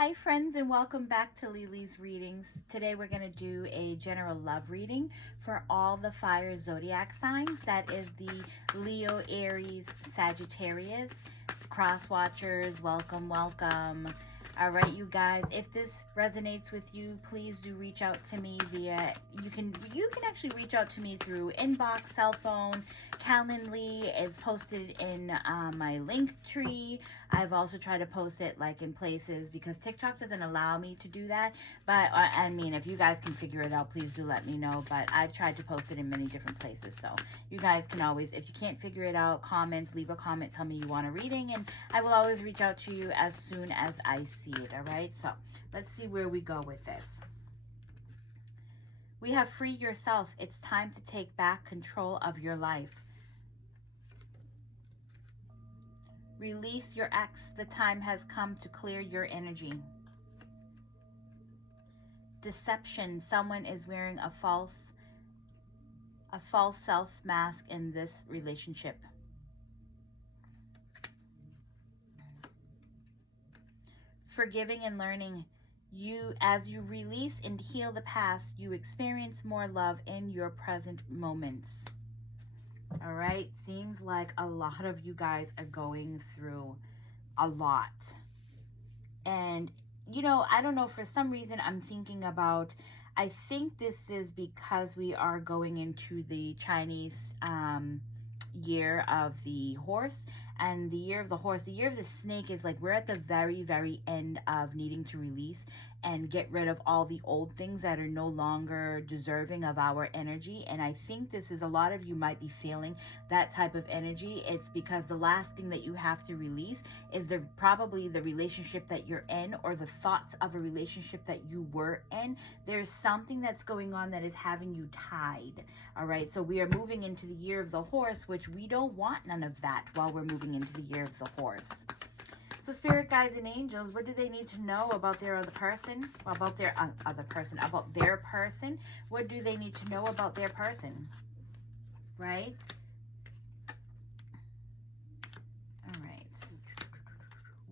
Hi friends, and welcome back to Lily's Readings. Today we're going to do a general love reading for all the fire zodiac signs. That is the Leo, Aries, Sagittarius. Cross watchers, welcome, welcome. All right, you guys, if this resonates with you, please do reach out to me via, you can actually reach out to me through inbox, cell phone. Calendly is posted in my link tree. I've also tried to post it like in places because TikTok doesn't allow me to do that. But I mean, if you guys can figure it out, please do let me know. But I've tried to post it in many different places. So you guys can always, if you can't figure it out, leave a comment, tell me you want a reading, and I will always reach out to you as soon as I see it. All right, so let's see where we go with this. We have Free Yourself. It's time to take back control of your life. Release your ex. The time has come to clear your energy. Deception. Someone is wearing a false self mask in this relationship. Forgiving and learning. As you release and heal the past, you experience more love in your present moments. All right, seems like a lot of you guys are going through a lot. And, you know, I don't know, for some reason I'm thinking about, I think this is because we are going into the Chinese year of the horse, and the year of the horse, the year of the snake is like we're at the very, very end of needing to release and get rid of all the old things that are no longer deserving of our energy. And I think this is, a lot of you might be feeling that type of energy. It's because the last thing that you have to release is probably the relationship that you're in, or the thoughts of a relationship that you were in. There's something that's going on that is having you tied. All right, so we are moving into the year of the horse, which we don't want none of that while we're moving into the year of the horse. So spirit guides and angels, what do they need to know about their other person? About their about their person? What do they need to know about their person? Right? All right.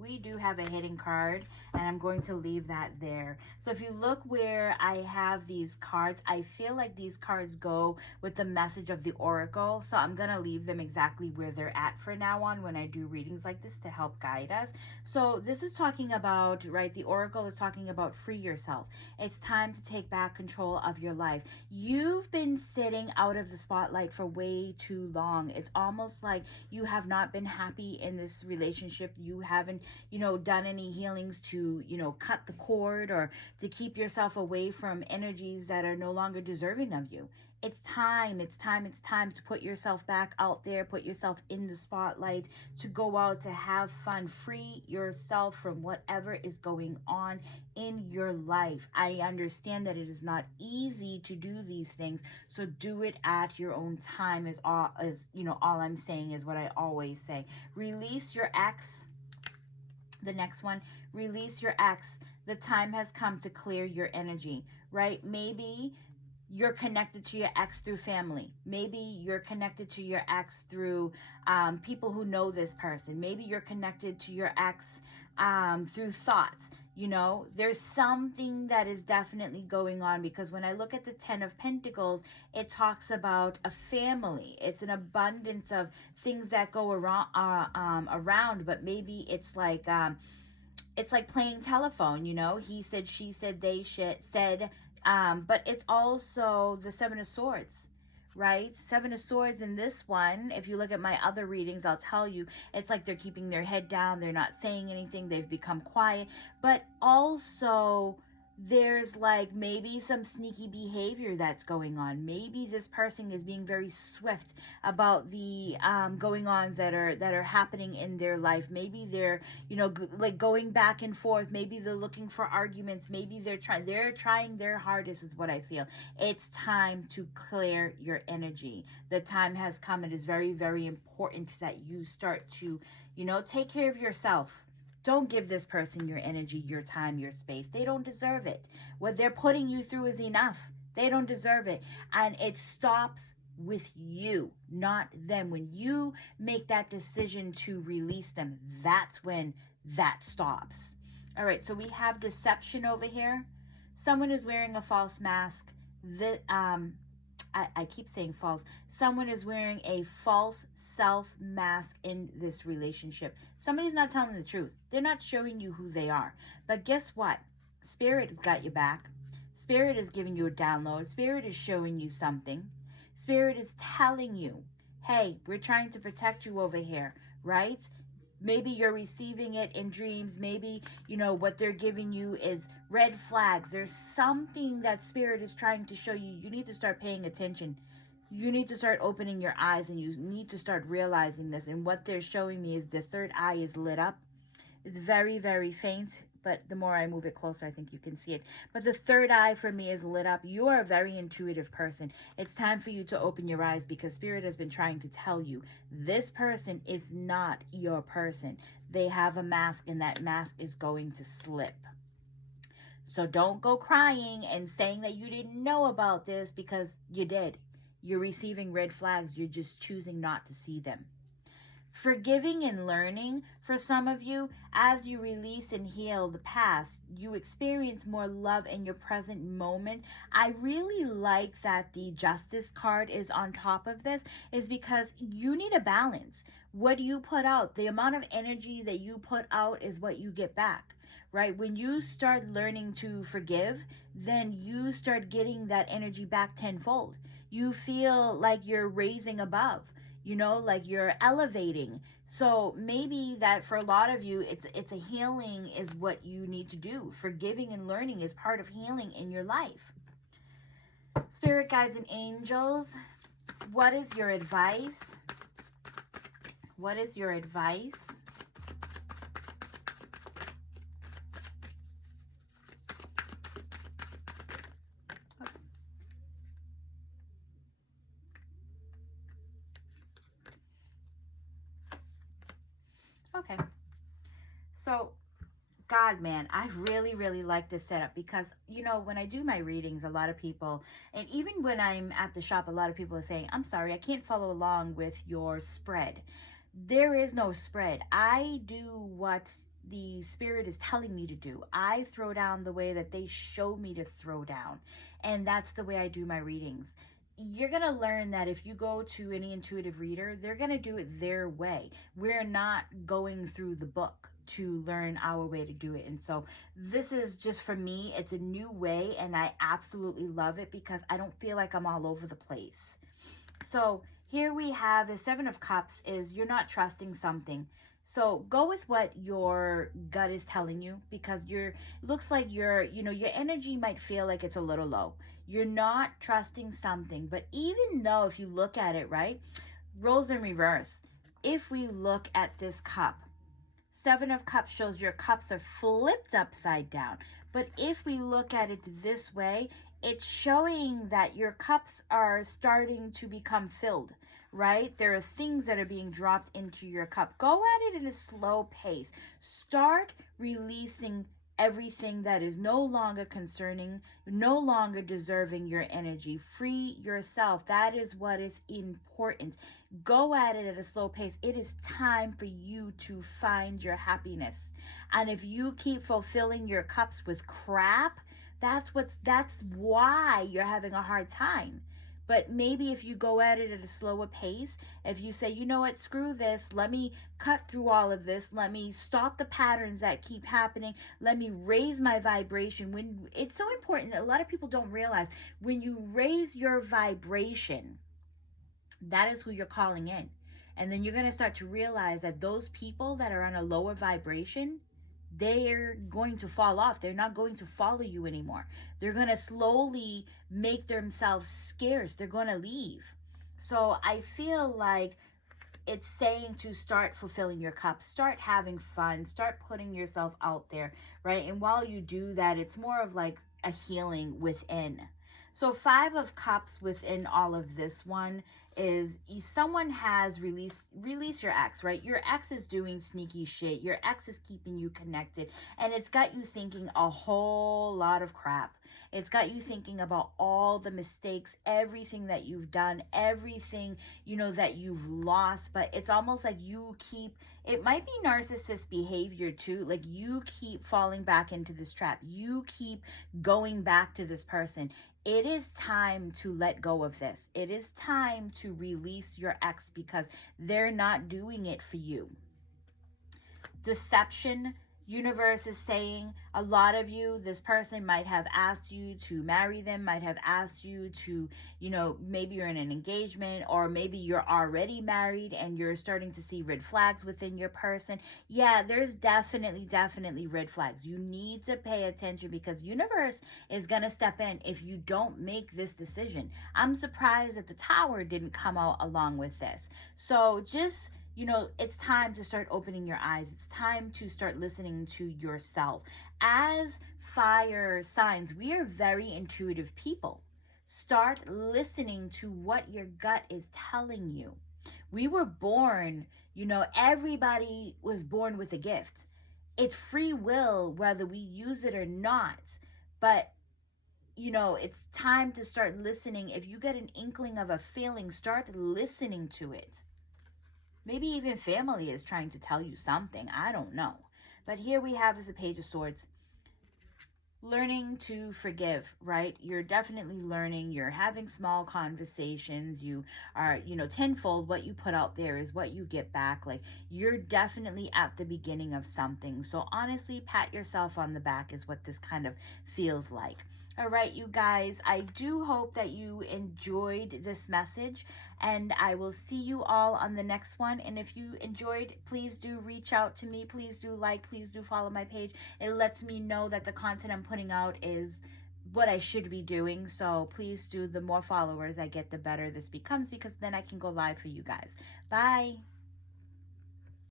We do have a hidden card, and I'm going to leave that there. So if you look where I have these cards, I feel like these cards go with the message of the oracle. So I'm going to leave them exactly where they're at for now on when I do readings like this to help guide us. So this is talking about, right, the oracle is talking about free yourself. It's time to take back control of your life. You've been sitting out of the spotlight for way too long. It's almost like you have not been happy in this relationship. You haven't, you know, done any healings to, you know, cut the cord or to keep yourself away from energies that are no longer deserving of you. It's time to put yourself back out there, put yourself in the spotlight, to go out, to have fun, free yourself from whatever is going on in your life. I understand that it is not easy to do these things, so do it at your own time is all I'm saying is what I always say. Release your ex. The next one, release your ex. The time has come to clear your energy, right? Maybe you're connected to your ex through family. Maybe you're connected to your ex through people who know this person. Maybe you're connected to your ex through thoughts. You know, there's something that is definitely going on, because when I look at the 10 of Pentacles, it talks about a family. It's an abundance of things that go around, but maybe it's like playing telephone, you know, he said, she said, they said, but it's also the Seven of Swords, right? Seven of Swords in this one, if you look at my other readings, I'll tell you, it's like they're keeping their head down. They're not saying anything. They've become quiet, but also there's like maybe some sneaky behavior that's going on. Maybe this person is being very swift about the going-ons that are happening in their life. Maybe they're, you know, like going back and forth. Maybe they're looking for arguments. Maybe they're trying their hardest, is what I feel. It's time to clear your energy. The time has come. It is very, very important that you start to, you know, take care of yourself. Don't give this person your energy, your time, your space. They don't deserve it. What they're putting you through is enough. They don't deserve it. And it stops with you, not them. When you make that decision to release them, that's when that stops. All right, so we have deception over here. Someone is wearing a false mask. I keep saying false. Someone is wearing a false self mask in this relationship. Somebody's not telling the truth. They're not showing you who they are. But guess what? Spirit has got your back. Spirit is giving you a download. Spirit is showing you something. Spirit is telling you, hey, we're trying to protect you over here, right? Maybe you're receiving it in dreams. Maybe, you know, what they're giving you is red flags. There's something that Spirit is trying to show you. You need to start paying attention. You need to start opening your eyes, and you need to start realizing this. And what they're showing me is the third eye is lit up. It's very, very faint, but the more I move it closer, I think you can see it. But the third eye for me is lit up. You are a very intuitive person. It's time for you to open your eyes, because Spirit has been trying to tell you this person is not your person. They have a mask, and that mask is going to slip. So don't go crying and saying that you didn't know about this, because you did. You're receiving red flags. You're just choosing not to see them. Forgiving and learning, for some of you, as you release and heal the past, you experience more love in your present moment. I really like that the Justice card is on top of this, is because you need a balance. What you put out, the amount of energy that you put out is what you get back, right? When you start learning to forgive, then you start getting that energy back tenfold. You feel like you're raising above. You know, like you're elevating. So maybe that for a lot of you, it's a healing is what you need to do. Forgiving and learning is part of healing in your life. Spirit guides and angels, what is your advice? What is your advice? Okay, so God, man, I really, really like this setup, because, you know, when I do my readings, a lot of people, and even when I'm at the shop, a lot of people are saying, I'm sorry, I can't follow along with your spread. There is no spread. I do what the Spirit is telling me to do. I throw down the way that they show me to throw down, and that's the way I do my readings. You're going to learn that if you go to any intuitive reader, they're going to do it their way. We're not going through the book to learn our way to do it. And so this is just, for me, it's a new way, and I absolutely love it, because I don't feel like I'm all over the place. So here we have the Seven of Cups is you're not trusting something. So go with what your gut is telling you, because looks like your energy might feel like it's a little low. You're not trusting something. But even though, if you look at it, right, roles in reverse. If we look at this cup, Seven of Cups shows your cups are flipped upside down. But if we look at it this way, it's showing that your cups are starting to become filled, right? There are things that are being dropped into your cup. Go at it in a slow pace. Start releasing everything that is no longer concerning, no longer deserving your energy. Free yourself. That is what is important. Go at it at a slow pace. It is time for you to find your happiness. And if you keep fulfilling your cups with crap, that's why you're having a hard time. But maybe if you go at it at a slower pace, if you say, you know what, screw this, let me cut through all of this, let me stop the patterns that keep happening, let me raise my vibration. When it's so important that a lot of people don't realize, when you raise your vibration, that is who you're calling in. And then you're going to start to realize that those people that are on a lower vibration, they're going to fall off. They're not going to follow you anymore. They're going to slowly make themselves scarce. They're going to leave. So I feel like it's saying to start fulfilling your cup, start having fun, start putting yourself out there, right? And while you do that, it's more of like a healing within. So Five of Cups within all of this one someone has released your ex, right? Your ex is doing sneaky shit. Your ex is keeping you connected, and it's got you thinking a whole lot of crap. It's got you thinking about all the mistakes, everything that you've done, everything, that you've lost. But it's almost like it might be narcissist behavior too. Like you keep falling back into this trap. You keep going back to this person. It is time to let go of this. It is time to release your ex because they're not doing it for you. Deception. Universe is saying a lot of you, this person might have asked you to marry them, might have asked you to, maybe you're in an engagement, or maybe you're already married and you're starting to see red flags within your person. Yeah, there's definitely red flags. You need to pay attention because universe is going to step in if you don't make this decision. I'm surprised that the Tower didn't come out along with this. So just it's time to start opening your eyes. It's time to start listening to yourself. As fire signs, we are very intuitive people. Start listening to what your gut is telling you. We were born, everybody was born with a gift. It's free will, whether we use it or not. But it's time to start listening. If you get an inkling of a feeling, start listening to it. Maybe even family is trying to tell you something. I don't know. But here we have is a Page of Swords. Learning to forgive, right? You're definitely learning. You're having small conversations. You are, tenfold. What you put out there is what you get back. Like, you're definitely at the beginning of something. So honestly, pat yourself on the back is what this kind of feels like. All right, you guys, I do hope that you enjoyed this message, and I will see you all on the next one. And if you enjoyed, please do reach out to me. Please do please do follow my page. It lets me know that the content I'm putting out is what I should be doing. So please do. The more followers I get, the better this becomes, because then I can go live for you guys. Bye.